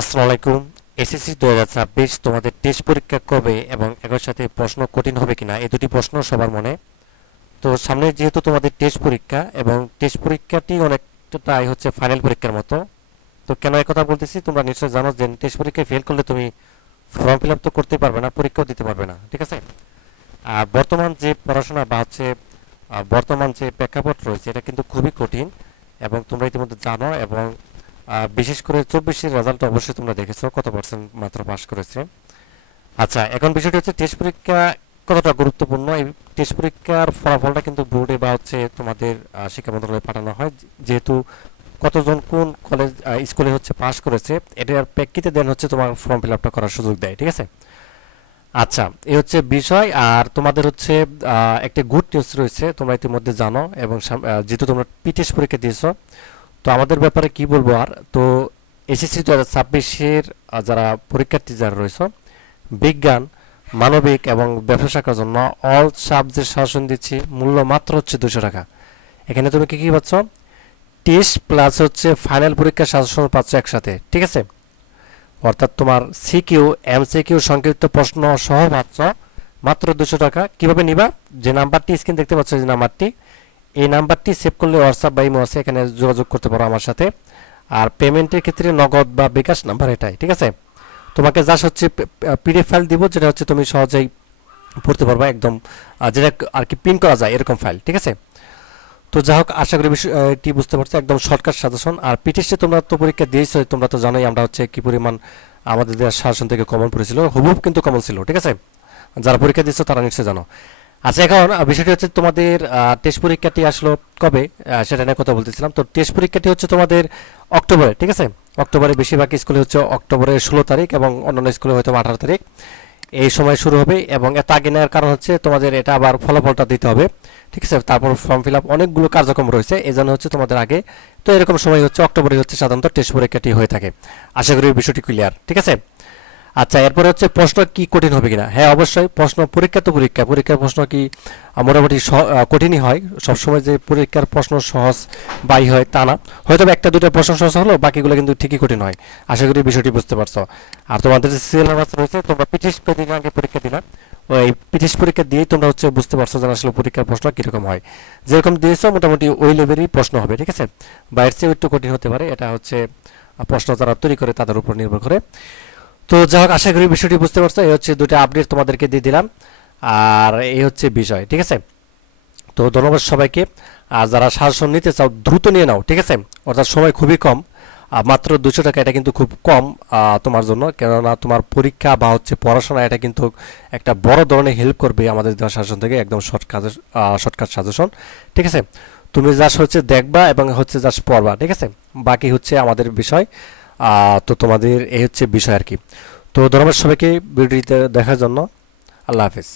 আসসালামু আলাইকুম। এসএসসি দু হাজার ছাব্বিশ তোমাদের টেস্ট পরীক্ষা কবে এবং একই সাথে প্রশ্ন কঠিন হবে কিনা? এই দুটি প্রশ্ন সবার মনে। তো সামনে যেহেতু তোমাদের টেস্ট পরীক্ষা এবং টেস্ট পরীক্ষাটি অনেকটাই হচ্ছে ফাইনাল পরীক্ষার মতো, তো কেন কথা বলতেছি? তোমরা নিশ্চয়ই জানো যে টেস্ট পরীক্ষায় ফেল করলে তুমি ফর্ম ফিল আপ তো করতে পারবে না, পরীক্ষাও দিতে পারবে না, ঠিক আছে? আর বর্তমান যে পড়াশোনা বা হচ্ছে বর্তমান যে প্রেক্ষাপট রয়েছে, এটা কিন্তু খুবই কঠিন এবং তোমরা ইতিমধ্যে জানো এবং বিশেষ করে চব্বিশের রেজাল্ট অবশ্যই তোমরা দেখেছ, কত পার্সেন্ট মাত্র পাস করেছে। আচ্ছা এখন বিষয়টি হচ্ছে টেস্ট পরীক্ষা কতটা গুরুত্বপূর্ণ? এই টেস্ট পরীক্ষার ফলাফলটা কিন্তু বোর্ডে বা হচ্ছে তোমাদের শিক্ষা মন্ত্রণালয়ে পাঠানো হয়। যেহেতু কতজন কোন কলেজ স্কুলে হচ্ছে পাস করেছে, এটার প্রেক্ষিতে দেন হচ্ছে তোমার ফর্ম ফিল আপটা করার সুযোগ দেয়, ঠিক আছে? আচ্ছা এই হচ্ছে বিষয়, আর তোমাদের হচ্ছে একটা গুড নিউজ রয়েছে, তোমরা ইতিমধ্যে জানো, এবং যেহেতু তোমরা পিটেস পরীক্ষা দিয়েছ তো আমাদের ব্যাপারে কি বলব আর? তো এসএসসি দু হাজার ছাব্বিশের যারা পরীক্ষার্থী যারা রয়েছে, বিজ্ঞান, মানবিক এবং ব্যবসা শাখার জন্য অল সাবজেক্ট শাসন দিচ্ছি। মূল্য মাত্র হচ্ছে দুশো টাকা। এখানে তুমি কি কি পাচ্ছ? টেস্ট প্লাস হচ্ছে ফাইনাল পরীক্ষার শাসন পাচ্ছ একসাথে, ঠিক আছে? অর্থাৎ তোমার সিকিউ এমসিকিউ সংক্ষিপ্ত প্রশ্ন সহ পাচ্ছ মাত্র দুশো টাকা। কীভাবে নিবা? যে নাম্বারটি স্ক্রিন দেখতে পাচ্ছ, যে নাম্বারটি এই নাম্বারটি সেভ করলে হোয়াটসঅ্যাপ বা ইমো আছে, এখানে যোগাযোগ করতে পারো আমার সাথে। আর পেমেন্টের ক্ষেত্রে নগদ বা বিকাশ নাম্বার এটাই, ঠিক আছে? তোমাকে জাস্ট হচ্ছে পিডিএফ ফাইল দিব, যেটা হচ্ছে তুমি সহজেই পড়তে পারবা একদম যেটা আর কি প্রিন্ট করা যায় এরকম ফাইল ঠিক আছে? তো যাই হোক, আশা করি বিষয়টি বুঝতে পারছ, একদম শর্টকাট সাজেশন আর পিটিএসে তোমরা তো পরীক্ষা দিয়েছ, তোমরা তো জানোই আমরা হচ্ছে কি পরিমাণ আমাদের শাসন থেকে কমন পড়েছিল হুবহুব কিন্তু কমন ছিল, ঠিক আছে? যারা পরীক্ষা দিচ্ছ তারা নিশ্চয়ই জানো। আচ্ছা এখন বিষয়টি হচ্ছে তোমাদের টেস্ট পরীক্ষাটি আসলো কবে? সেটা নিয়ে কথা বলতেছিলাম। তো টেস্ট পরীক্ষাটি হচ্ছে তোমাদের অক্টোবরে, ঠিক আছে? অক্টোবরে বেশিরভাগ স্কুলে হচ্ছে অক্টোবরের ষোলো তারিখ এবং অন্যান্য স্কুলে হয়তো আঠারো তারিখ। এই সময় শুরু হবে এবং এত আগে নেওয়ার কারণ হচ্ছে তোমাদের এটা আবার ফলাফলটা দিতে হবে, ঠিক আছে? তারপর ফর্ম ফিল আপ অনেকগুলো কার্যক্রম রয়েছে এই জন্য হচ্ছে তোমাদের আগে। তো এরকম সময় হচ্ছে, অক্টোবরে হচ্ছে সাধারণত টেস্ট পরীক্ষাটি হয়ে থাকে। আশা করি বিষয়টি ক্লিয়ার ঠিক আছে? আচ্ছা এরপরে হচ্ছে প্রশ্ন কি কঠিন হবে কিনা? হ্যাঁ অবশ্যই প্রশ্ন পরীক্ষা তো পরীক্ষা। পরীক্ষার প্রশ্ন কি মোটামুটি কঠিনই হয়। সবসময় যে পরীক্ষার প্রশ্ন সহজ বাই হয় তা না। হয়তো একটা দুটো প্রশ্ন সহজ হলো, বাকিগুলো কিন্তু ঠিকই কঠিন হয়। আশা করি বিষয়টি বুঝতে পারছ। আর তোমাদের যে সিলেবাস রয়েছে, তোমরা পিটিশ আগে পরীক্ষা দিলা ওই পিটিশ পরীক্ষা দিয়েই তোমরা হচ্ছে বুঝতে পারছ যে আসলে পরীক্ষার প্রশ্ন কীরকম হয়। যেরকম দিয়েছ, মোটামুটি ওই লেভেলই প্রশ্ন হবে, ঠিক আছে? বাইরের চেয়ে একটু কঠিন হতে পারে। এটা হচ্ছে প্রশ্ন যারা তৈরি করে, তাদের উপর নির্ভর করে। তো যাই হোক, আশা করি বিষয়টি বুঝতে পারছ। এই হচ্ছে দুটো আপডেট তোমাদেরকে দিয়ে দিলাম। আর এই হচ্ছে বিষয়, ঠিক আছে? তো ধন্যবাদ সবাইকে। আর যারা শাসন নিতে চাও, দ্রুত নিয়ে নাও, ঠিক আছে? অর্থাৎ সময় খুবই কম। মাত্র দুশো টাকা, এটা কিন্তু খুব কম তোমার জন্য। কেননা তোমার পরীক্ষা বা হচ্ছে পড়াশোনা, এটা কিন্তু একটা বড় ধরনের হেল্প করবে আমাদের দেওয়া শাসন থেকে, একদম শর্টকাট শর্টকাট সাজেশন, ঠিক আছে? তুমি জাস্ট হচ্ছে দেখবা এবং হচ্ছে জাস্ট পড়বা, ঠিক আছে? বাকি হচ্ছে আমাদের বিষয়। তো তোমাদের এই হচ্ছে বিষয় আর কি। তো ধন্যবাদ সবাইকে ভিডিওটি দেখার জন্য। আল্লাহ হাফিজ।